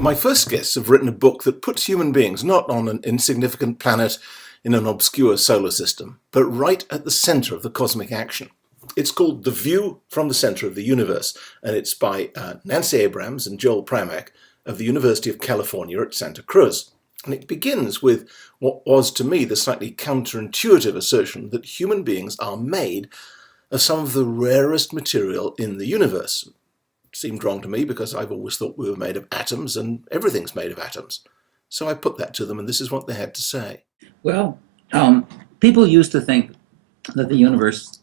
My first guests have written a book that puts human beings not on an insignificant planet in an obscure solar system, but right at the center of the cosmic action. It's called The View from the Center of the Universe, and it's by Nancy Abrams and Joel Primack of the University of California at Santa Cruz. And it begins with what was to me the slightly counterintuitive assertion that human beings are made of some of the rarest material in the universe. It seemed wrong to me because I've always thought we were made of atoms and everything's made of atoms. So I put that to them and this is what they had to say. Well, people used to think that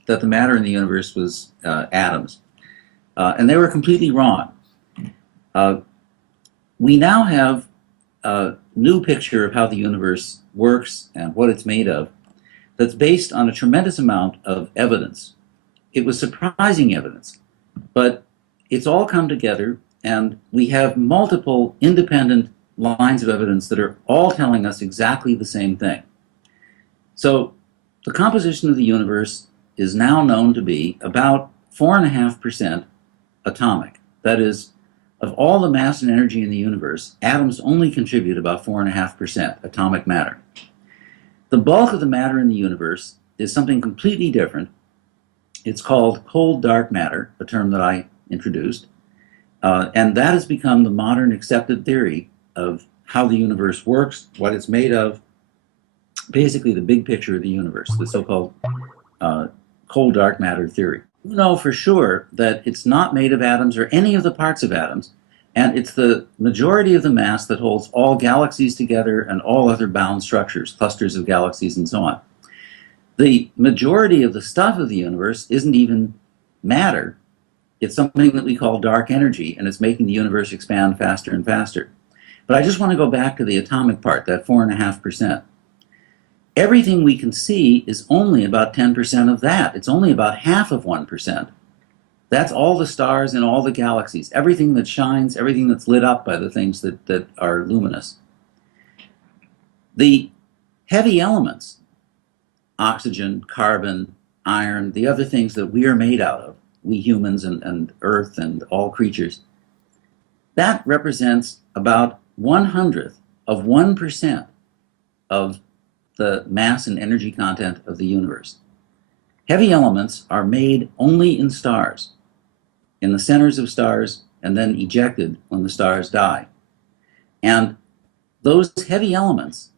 that the matter in the universe was atoms, and they were completely wrong. We now have a new picture of how the universe works and what it's made of that's based on a tremendous amount of evidence. It was surprising evidence, but it's all come together, and we have multiple independent lines of evidence that are all telling us exactly the same thing. So the composition of the universe is now known to be about 4.5% atomic. That is, of all the mass and energy in the universe, atoms only contribute about 4.5% atomic matter. The bulk of the matter in the universe is something completely different. It's called cold dark matter, a term that I introduced, and that has become the modern accepted theory of how the universe works, what it's made of, basically the big picture of the universe, the so-called cold dark matter theory. We know for sure that it's not made of atoms or any of the parts of atoms, and it's the majority of the mass that holds all galaxies together and all other bound structures, clusters of galaxies and so on. The majority of the stuff of the universe isn't even matter. It's something that we call dark energy, and it's making the universe expand faster and faster. But I just want to go back to the atomic part, that 4.5%. Everything we can see is only about 10% of that. It's only about half of 1%. That's all the stars in all the galaxies, everything that shines, everything that's lit up by the things that are luminous. The heavy elements, oxygen, carbon, iron, the other things that we are made out of, we humans and Earth and all creatures, that represents about 1/100th of 1% of the mass and energy content of the universe. Heavy elements are made only in stars, in the centers of stars, and then ejected when the stars die. And those heavy elements,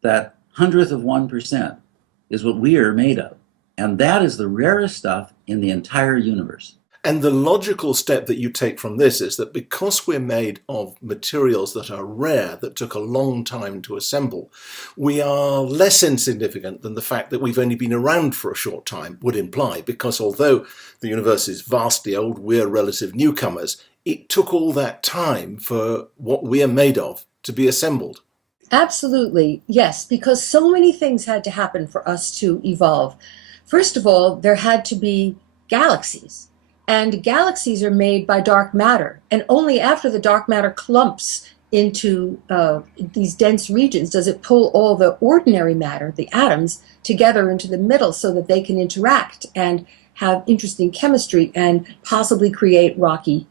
that 1/100th of 1%, is what we are made of. And that is the rarest stuff in the entire universe. And the logical step that you take from this is that because we're made of materials that are rare, that took a long time to assemble, we are less insignificant than the fact that we've only been around for a short time would imply, because although the universe is vastly old, we're relative newcomers, it took all that time for what we are made of to be assembled. Absolutely, yes, because so many things had to happen for us to evolve. First of all, there had to be galaxies. And galaxies are made by dark matter. And only after the dark matter clumps into these dense regions does it pull all the ordinary matter, the atoms, together into the middle so that they can interact and have interesting chemistry and possibly create rocky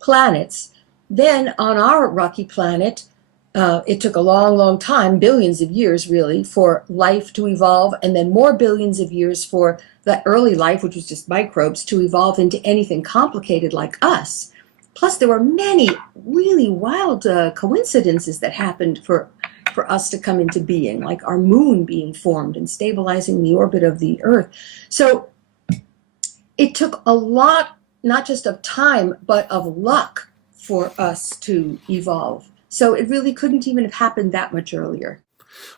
planets. Then on our rocky planet, it took a long, long time, billions of years really, for life to evolve, and then more billions of years for that early life, which was just microbes, to evolve into anything complicated like us. Plus, there were many really wild coincidences that happened for us to come into being, like our moon being formed and stabilizing the orbit of the Earth. So it took a lot, not just of time, but of luck for us to evolve. So it really couldn't even have happened that much earlier.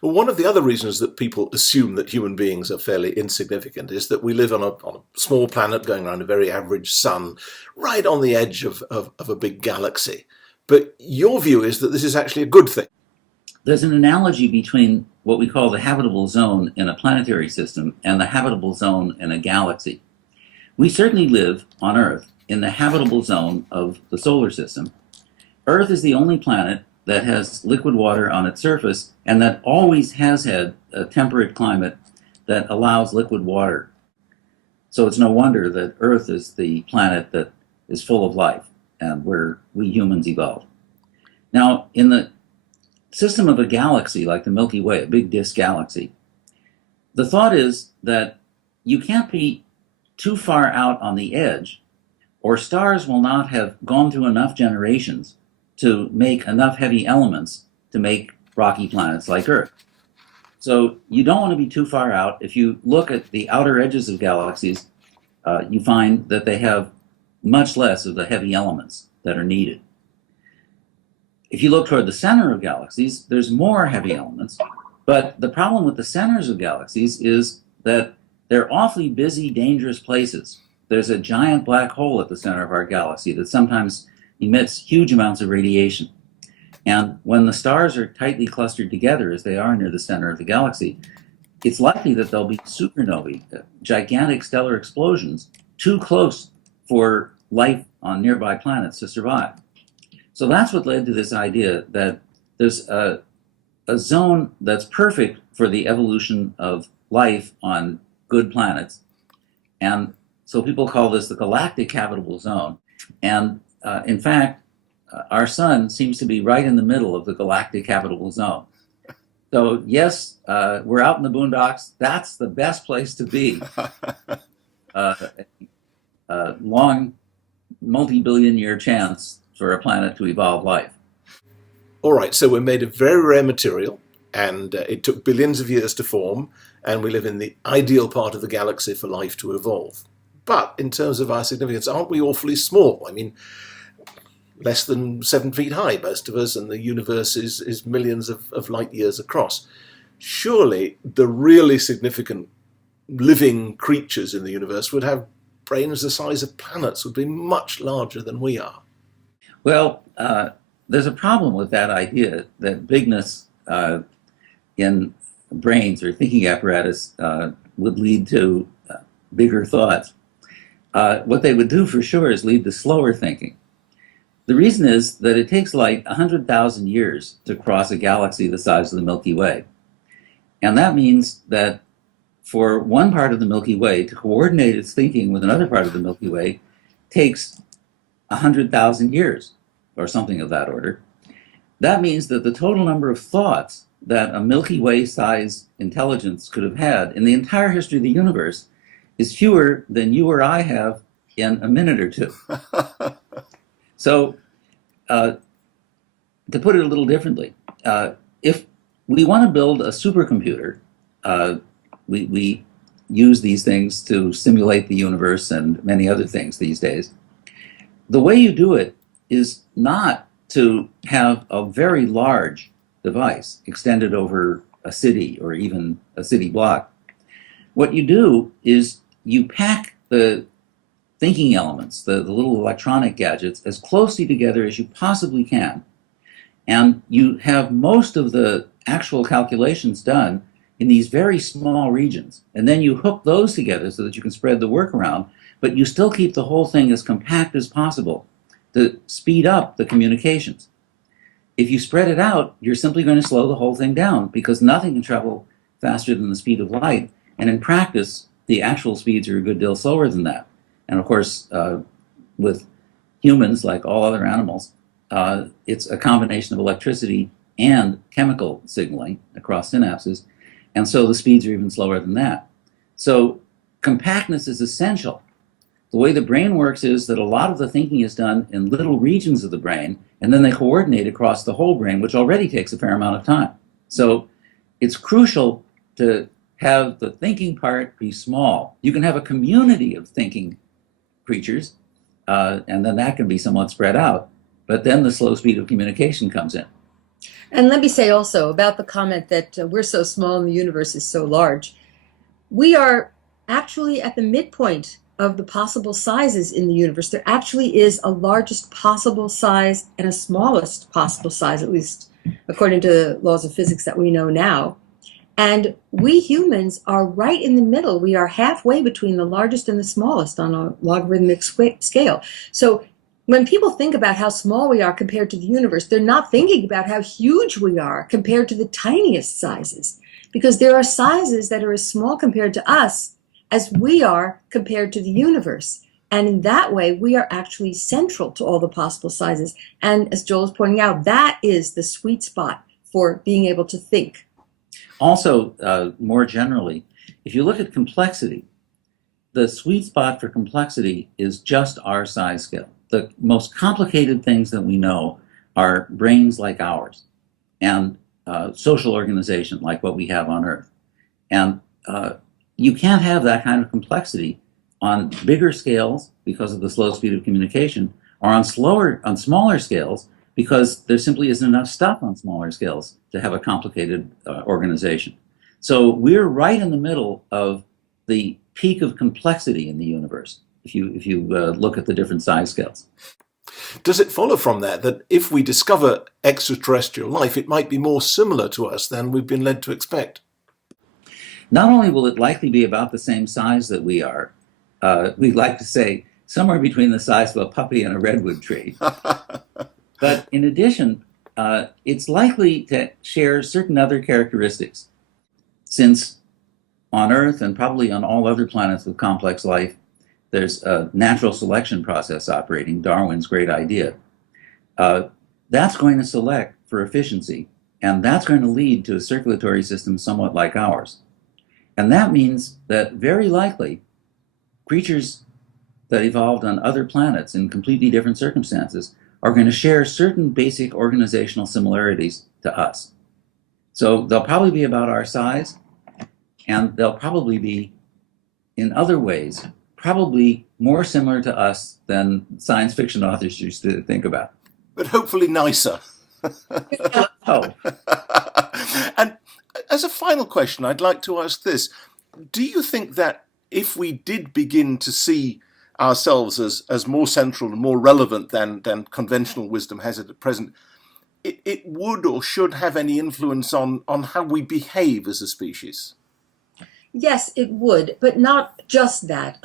Well, one of the other reasons that people assume that human beings are fairly insignificant is that we live on a small planet going around a very average sun, right on the edge of a big galaxy. But your view is that this is actually a good thing. There's an analogy between what we call the habitable zone in a planetary system and the habitable zone in a galaxy. We certainly live on Earth in the habitable zone of the solar system. Earth is the only planet that has liquid water on its surface and that always has had a temperate climate that allows liquid water. So it's no wonder that Earth is the planet that is full of life and where we humans evolved. Now, in the system of a galaxy like the Milky Way, a big disk galaxy, the thought is that you can't be too far out on the edge, or stars will not have gone through enough generations to make enough heavy elements to make rocky planets like Earth. So you don't want to be too far out. If you look at the outer edges of galaxies, you find that they have much less of the heavy elements that are needed. If you look toward the center of galaxies, there's more heavy elements. But the problem with the centers of galaxies is that they're awfully busy, dangerous places. There's a giant black hole at the center of our galaxy that sometimes emits huge amounts of radiation. And when the stars are tightly clustered together, as they are near the center of the galaxy, it's likely that there'll be supernovae, gigantic stellar explosions, too close for life on nearby planets to survive. So that's what led to this idea that there's a zone that's perfect for the evolution of life on good planets. And so people call this the galactic habitable zone. And in fact, our sun seems to be right in the middle of the galactic habitable zone. So yes, we're out in the boondocks. That's the best place to be. Long, multi-billion year chance for a planet to evolve life. All right, so we're made of very rare material, and it took billions of years to form, and we live in the ideal part of the galaxy for life to evolve. But in terms of our significance, aren't we awfully small? I mean, less than 7 feet high, most of us, and the universe is millions of light years across. Surely the really significant living creatures in the universe would have brains the size of planets, would be much larger than we are. Well, there's a problem with that idea that bigness in brains or thinking apparatus would lead to bigger thoughts. What they would do for sure is lead to slower thinking. The reason is that it takes light 100,000 years to cross a galaxy the size of the Milky Way. And that means that for one part of the Milky Way to coordinate its thinking with another part of the Milky Way takes 100,000 years or something of that order. That means that the total number of thoughts that a Milky Way-sized intelligence could have had in the entire history of the universe is fewer than you or I have in a minute or two. So, to put it a little differently, if we want to build a supercomputer, we use these things to simulate the universe and many other things these days. The way you do it is not to have a very large device extended over a city or even a city block. What you do is you pack the thinking elements, the little electronic gadgets, as closely together as you possibly can. And you have most of the actual calculations done in these very small regions. And then you hook those together so that you can spread the work around, but you still keep the whole thing as compact as possible to speed up the communications. If you spread it out, you're simply going to slow the whole thing down because nothing can travel faster than the speed of light. And in practice, the actual speeds are a good deal slower than that. And of course, with humans, like all other animals, it's a combination of electricity and chemical signaling across synapses. And so the speeds are even slower than that. So compactness is essential. The way the brain works is that a lot of the thinking is done in little regions of the brain, and then they coordinate across the whole brain, which already takes a fair amount of time. So it's crucial to have the thinking part be small. You can have a community of thinking creatures, and then that can be somewhat spread out. But then the slow speed of communication comes in. And let me say also about the comment that we're so small and the universe is so large. We are actually at the midpoint of the possible sizes in the universe. There actually is a largest possible size and a smallest possible size, at least according to the laws of physics that we know now. And we humans are right in the middle. We are halfway between the largest and the smallest on a logarithmic scale. So when people think about how small we are compared to the universe, they're not thinking about how huge we are compared to the tiniest sizes, because there are sizes that are as small compared to us as we are compared to the universe. And in that way, we are actually central to all the possible sizes. And as Joel is pointing out, that is the sweet spot for being able to think. Also, more generally, if you look at complexity, the sweet spot for complexity is just our size scale. The most complicated things that we know are brains like ours and social organization like what we have on Earth. And you can't have that kind of complexity on bigger scales because of the slow speed of communication, or on smaller scales because there simply isn't enough stuff on smaller scales to have a complicated organization. So we're right in the middle of the peak of complexity in the universe if you look at the different size scales. Does it follow from that if we discover extraterrestrial life, it might be more similar to us than we've been led to expect? Not only will it likely be about the same size that we are, we'd like to say somewhere between the size of a puppy and a redwood tree. But in addition, it's likely to share certain other characteristics. Since on Earth and probably on all other planets with complex life, there's a natural selection process operating, Darwin's great idea. That's going to select for efficiency, and that's going to lead to a circulatory system somewhat like ours. And that means that very likely creatures that evolved on other planets in completely different circumstances are going to share certain basic organizational similarities to us. So they'll probably be about our size, and they'll probably be, in other ways, probably more similar to us than science fiction authors used to think about. But hopefully nicer. Oh. And as a final question, I'd like to ask this. Do you think that if we did begin to see ourselves as more central and more relevant than conventional wisdom has it at present, it would or should have any influence on how we behave as a species? Yes, it would, but not just that.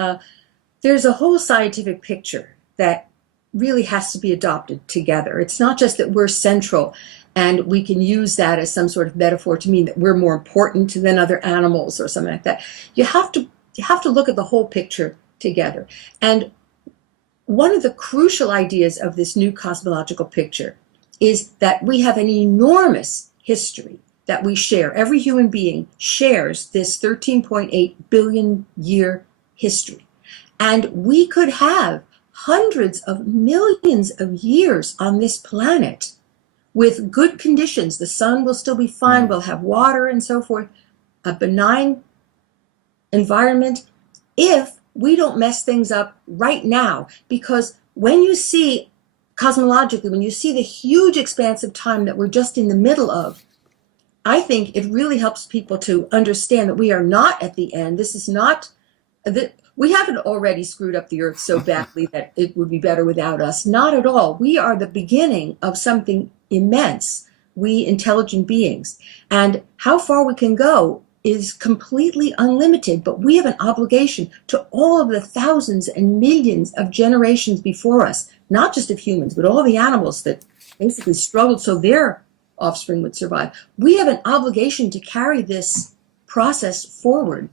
There's a whole scientific picture that really has to be adopted together. It's not just that we're central and we can use that as some sort of metaphor to mean that we're more important than other animals or something like that. You have to look at the whole picture together. And one of the crucial ideas of this new cosmological picture is that we have an enormous history that we share. Every human being shares this 13.8 billion year history. And we could have hundreds of millions of years on this planet with good conditions. The sun will still be fine, we'll have water and so forth, a benign environment, if we don't mess things up right now. Because when you see, cosmologically, when you see the huge expanse of time that we're just in the middle of, I think it really helps people to understand that we are not at the end. This is not, we haven't already screwed up the Earth so badly that it would be better without us. Not at all. We are the beginning of something immense, we intelligent beings. And how far we can go is completely unlimited, but we have an obligation to all of the thousands and millions of generations before us, not just of humans, but all the animals that basically struggled so their offspring would survive. We have an obligation to carry this process forward.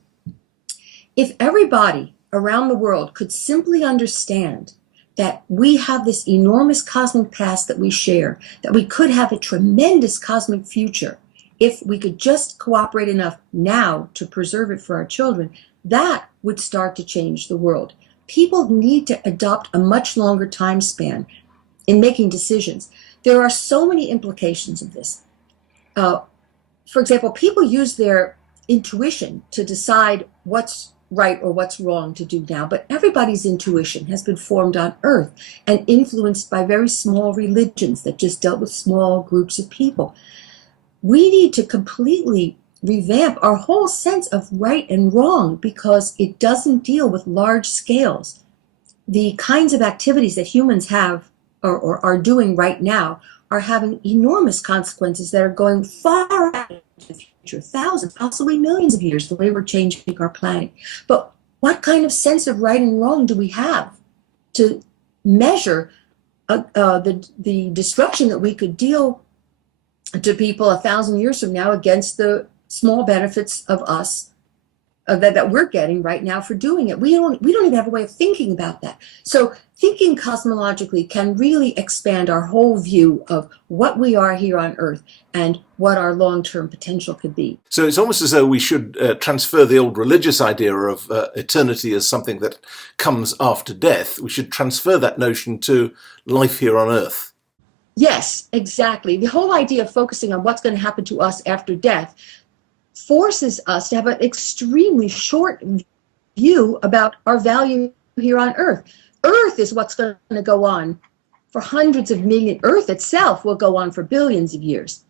If everybody around the world could simply understand that we have this enormous cosmic past that we share, that we could have a tremendous cosmic future, if we could just cooperate enough now to preserve it for our children, that would start to change the world. People need to adopt a much longer time span in making decisions. There are so many implications of this. For example, people use their intuition to decide what's right or what's wrong to do now, but everybody's intuition has been formed on Earth and influenced by very small religions that just dealt with small groups of people. We need to completely revamp our whole sense of right and wrong because it doesn't deal with large scales. The kinds of activities that humans have or are doing right now are having enormous consequences that are going far out into the future, thousands, possibly millions of years, the way we're changing our planet. But what kind of sense of right and wrong do we have to measure the destruction that we could deal to people 1,000 years from now against the small benefits of us that we're getting right now for doing it. We don't even have a way of thinking about that. So thinking cosmologically can really expand our whole view of what we are here on Earth and what our long-term potential could be. So it's almost as though we should transfer the old religious idea of eternity as something that comes after death. We should transfer that notion to life here on Earth. Yes, exactly. The whole idea of focusing on what's going to happen to us after death forces us to have an extremely short view about our value here on Earth. Earth is what's going to go on for hundreds of millions. Earth itself will go on for billions of years.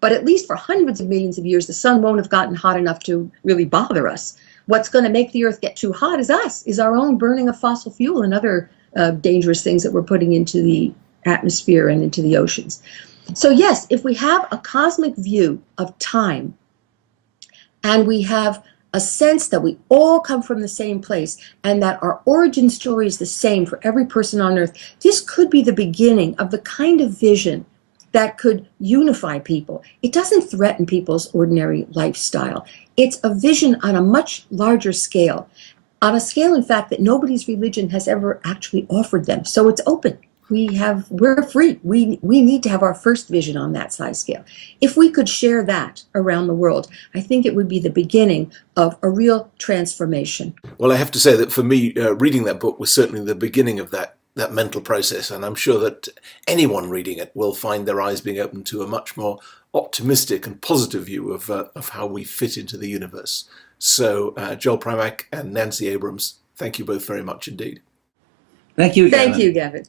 But at least for hundreds of millions of years, the sun won't have gotten hot enough to really bother us. What's going to make the Earth get too hot is our own burning of fossil fuel and other dangerous things that we're putting into the atmosphere and into the oceans. So yes, if we have a cosmic view of time, and we have a sense that we all come from the same place and that our origin story is the same for every person on Earth, this could be the beginning of the kind of vision that could unify people. It doesn't threaten people's ordinary lifestyle. It's a vision on a much larger scale, on a scale, in fact, that nobody's religion has ever actually offered them. So it's open. We're free. We need to have our first vision on that size scale. If we could share that around the world, I think it would be the beginning of a real transformation. Well, I have to say that for me, reading that book was certainly the beginning of that mental process, and I'm sure that anyone reading it will find their eyes being opened to a much more optimistic and positive view of how we fit into the universe. So, Joel Primack and Nancy Abrams, thank you both very much indeed. Thank you, Gavin. Thank you, Gavin.